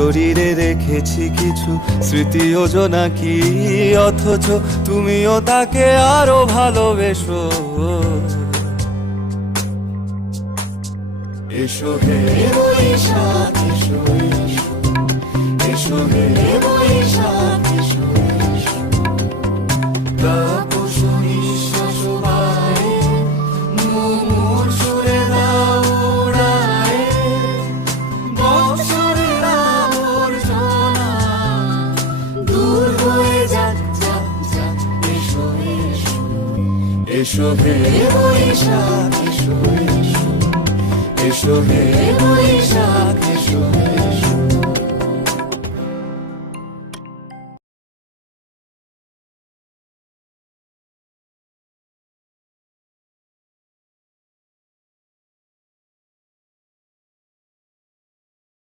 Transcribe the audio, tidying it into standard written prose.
শরীরে রেখেছি কিছু স্মৃতি ও জোনাকি, অথচ তুমিও তাকে আরো ভালোবেসো। এসো হে বৈশাখ এসো, এসো হে বৈশাখ এসো, তাপস নিঃশ্বাস বায়ে মুমুর সুরে দাও উড়ায়ে, বৎসরের আবর্জনা দূর হয়ে যাক যাক যাক। এসো এসো, এসো হে বৈশাখ এসো, এসো হে বৈশাখ এসো।